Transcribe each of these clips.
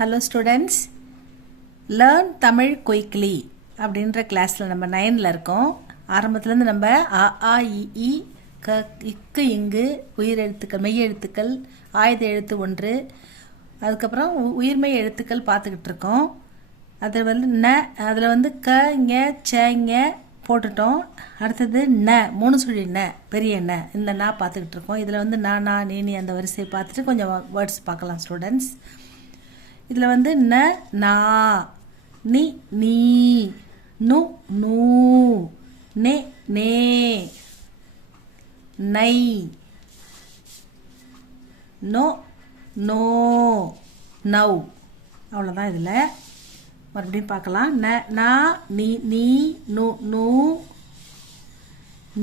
Hello students, learn Tamil quickly அப்படின்ற கிளாஸில் நம்ம 9ல் இருக்கோம். ஆரம்பத்துலேருந்து நம்ம அ ஆ இ ஈ க இக்கு இங்கு உயிரெழுத்துக்கள் மெய் எழுத்துக்கள் ஆயுத எழுத்து 1, அதுக்கப்புறம் உயிர்மெய் எழுத்துக்கள் பார்த்துக்கிட்டு இருக்கோம். அதில் வந்து க இங்கே ச இங்கே போட்டுட்டோம். அடுத்தது ந 3 சுழி ந பெரிய ந இந்த நா பார்த்துக்கிட்டு இருக்கோம். இதில் வந்து நா நீ அந்த வரிசையை பார்த்துட்டு கொஞ்சம் வேர்ட்ஸ் பார்க்கலாம் ஸ்டூடெண்ட்ஸ். இதில் வந்து ந நா நி நீ நு நூ நே நே நை நோ நோ நவ். அவ்வளோதான். இதில் மறுபடியும் பார்க்கலாம். ந நா நீ நீ நு நூ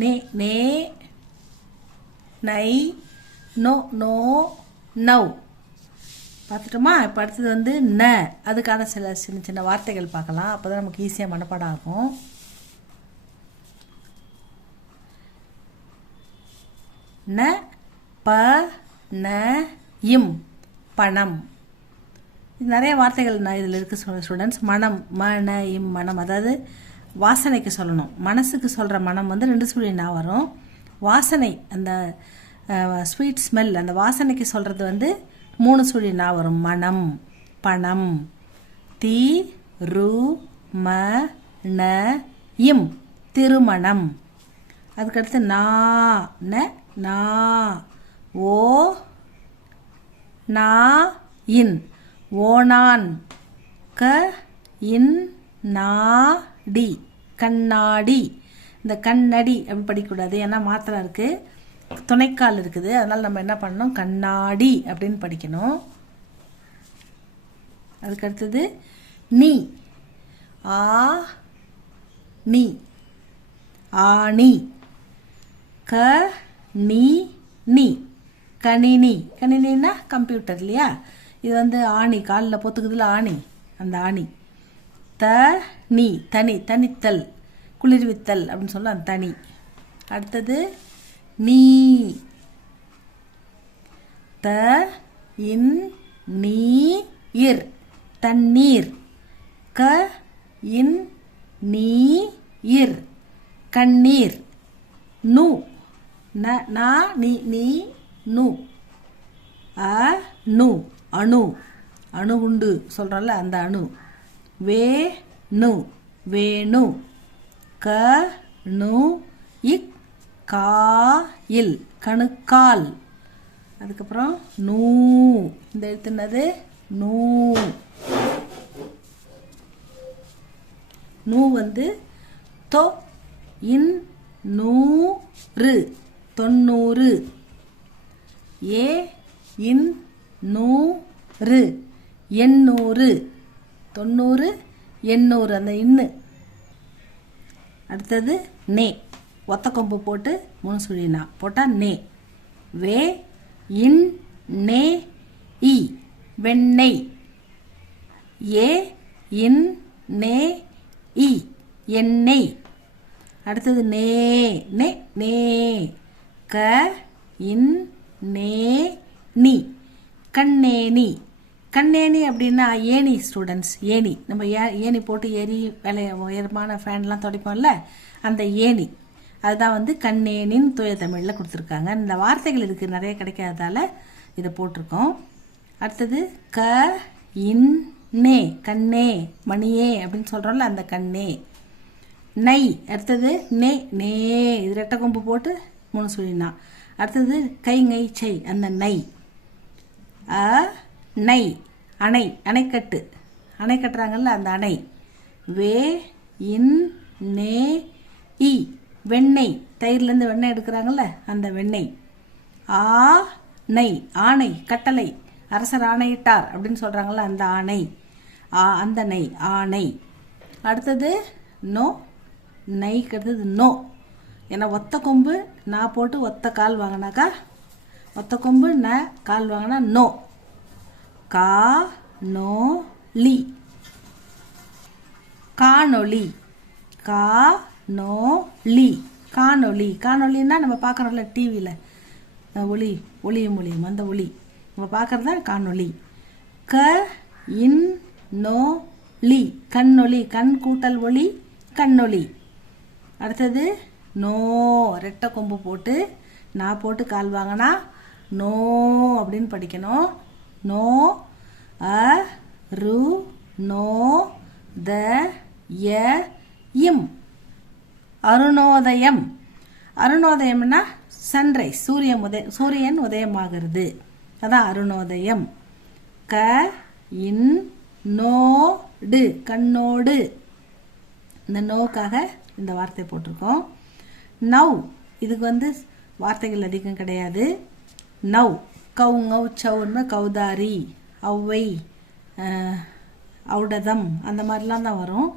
நே நே நை நோ நோ நவ். பார்த்துட்டோமா? இப்போ அடுத்தது வந்து ந, அதுக்கான சில சின்ன சின்ன வார்த்தைகள் பார்க்கலாம். அப்போ தான் நமக்கு ஈஸியாக மனப்பாடம் ஆகும். ந ப ந இம் பணம். இது நிறைய வார்த்தைகள் இதில் இருக்குது ஸ்டூடெண்ட்ஸ். மனம் ம ந இம் மனம், அதாவது வாசனைக்கு சொல்லணும். மனசுக்கு சொல்கிற மனம் வந்து 2 சுழி நா வரும். வாசனை அந்த ஸ்வீட் ஸ்மெல் அந்த வாசனைக்கு சொல்கிறது வந்து 3 சுழி நா வரும். மனம் பணம். தி ரு ம ந இம் திருமணம். அதுக்கடுத்து நா ந நா ஓ நா இன் ஓனான். க இன் நா டி கண்ணாடி. இந்த கண்ணடி அப்படி படிக்கக்கூடாது, ஏன்னா மாத்திரை இருக்குது, துணைக்கால் இருக்குது. அதனால் நம்ம என்ன பண்ணணும், கண்ணாடி அப்படின்னு படிக்கணும். அதுக்கடுத்தது நீ ஆ நீ ஆணி. க நீ நீ கணினி. கணினின்னா கம்ப்யூட்டர் இல்லையா? இது வந்து ஆணி, காலில் பொத்துக்குதுல ஆணி, அந்த ஆணி. த நீ தனி தனித்தல் குளிர்வித்தல் அப்படின்னு சொல்ல அந்த தனி. அடுத்தது நீ த இன் நீ இர் தண்ணீர். க இன் நீ இர் கண்ணீர். நு நா நீ நீ நு அ நு அணு அணுகுண்டு சொல்கிறோம்ல அந்த அணு. வே நு வேணு. க நு இக் காயில் கணுக்கால். அதுக்கப்புறம் நூ, இந்த எழுத்து என்னது, நூ. நூ வந்து தொ இன் நூறு 90. ஏ இன் நூறு 800. 90 800 அந்த இன்னு. அடுத்தது நே ஒத்த கொம்பு போட்டு 3 சுழி நா போட்டால் நே. வே இன் நே இ வெண்ணெய். ஏ இன் நே இ எண்ணெய். அடுத்தது நே நே நே க இன் நே நீ கண்ணேனி. கண்ணேனி அப்படின்னா ஏணி ஸ்டூடெண்ட்ஸ். ஏணி நம்ம ஏணி போட்டு ஏறி உயரமான ஃபேன்லாம் துடைப்போம்ல, அந்த ஏணி அதுதான் வந்து கண்ணேனின்னு தூய தமிழில் கொடுத்துருக்காங்க. இந்த வார்த்தைகள் இதுக்கு நிறைய கிடைக்காததால் இதை போட்டிருக்கோம். அடுத்தது க இன் நே கண்ணே மணியே அப்படின்னு சொல்கிறோம்ல அந்த கண்ணே. நை. அடுத்தது நே நே, இது ரெட்டை கொம்பு போட்டு 3 சுழினா. அடுத்தது கை ngை சை அந்த நை. அ நை அணை அணைக்கட்டு, அணை கட்டுறாங்கல்ல அந்த அணை. வே இன் நே இ வெண்ணெய், தயிர்லேருந்து வெண்ணெய் எடுக்கிறாங்கல்ல அந்த வெண்ணெய். ஆ நை ஆணை கட்டளை, அரசர் ஆணையிட்டார் அப்படின்னு சொல்கிறாங்கல்ல அந்த ஆணை. அந்த நை ஆணை. அடுத்தது நோ நைக்கு அடுத்தது நோ. ஏன்னா ஒத்த கொம்பு நான் போட்டு ஒத்த கால் வாங்கினாக்கா, ஒத்த கொம்பு ந கால் வாங்கினா நோ. கா நோ லி காணொளி. கா நோ லி காணொளி. காணொளின்னா நம்ம பார்க்குறோம்ல டிவியில் ஒளியும் ஒளியும் அந்த ஒளி நம்ம பார்க்குறது தான் காணொளி. க இன் நோ லி கண்ணொலி கண் கூட்டல் ஒளி கண்ணொலி. அடுத்தது நோ ரெட்டை கொம்பு போட்டு நான் போட்டு கால் வாங்கினா நோ அப்படின்னு படிக்கணும். நோ அ ரு நோ த ய இம் அருணோதயம். அருணோதயம்னா சன்ரைஸ் சூரியன் உதயமாகிறது, அதான் அருணோதயம். க இன் நோடு கண்ணோடு, இந்த நோக்காக இந்த வார்த்தை போட்டிருக்கோம். நவ் இதுக்கு வார்த்தைகள் அதிகம் கிடையாது. நவ் கவு ngவ் சவுன்னு கௌதாரி ஔவை ஔடதம் அந்த மாதிரிலாம் தான் வரும்.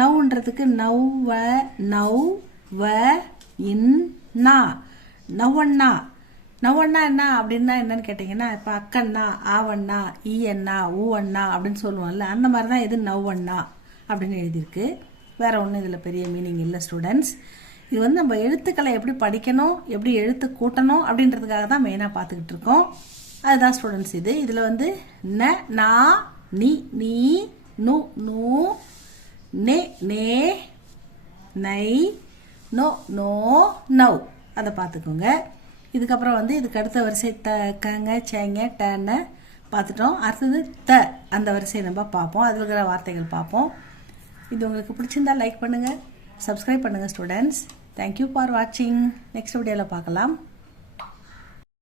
நவ்ன்றதுக்கு நவ் வ இன் நா நவண்ணா. நவண்ணா என்ன அப்படின்னா என்னன்னு கேட்டிங்கன்னா, இப்போ அக்கண்ணா ஆவண்ணா ஈயண்ணா ஊவண்ணா அப்படின்னு சொல்லுவோம்ல, அந்த மாதிரி தான் இது நவ்வண்ணா அப்படின்னு எழுதியிருக்கு. வேற ஒன்றும் இதில் பெரிய மீனிங் இல்லை ஸ்டூடெண்ட்ஸ். இது நம்ம எழுத்துக்களை எப்படி படிக்கணும், எப்படி எழுத்து கூட்டணும் அப்படின்றதுக்காக தான் மெயினாக பார்த்துக்கிட்டு இருக்கோம். அதுதான் ஸ்டூடெண்ட்ஸ் இது. இதில் ந நா நீ நீ நு நூ நே நே நை நோ நோ நவ் அதை பார்த்துக்கோங்க. இதுக்கப்புறம் இதுக்கு அடுத்த வரிசை த கங்க சேங்க டன்னு பார்த்துட்டோம். அடுத்தது த அந்த வரிசையை நம்ம பார்ப்போம், அதில் இருக்கிற வார்த்தைகள் பார்ப்போம். இது உங்களுக்கு பிடிச்சிருந்தா லைக் பண்ணுங்கள், சப்ஸ்கிரைப் பண்ணுங்கள் ஸ்டூடெண்ட்ஸ். தேங்க்யூ ஃபார் வாட்சிங். நெக்ஸ்ட் வீடியோவில் பார்க்கலாம்.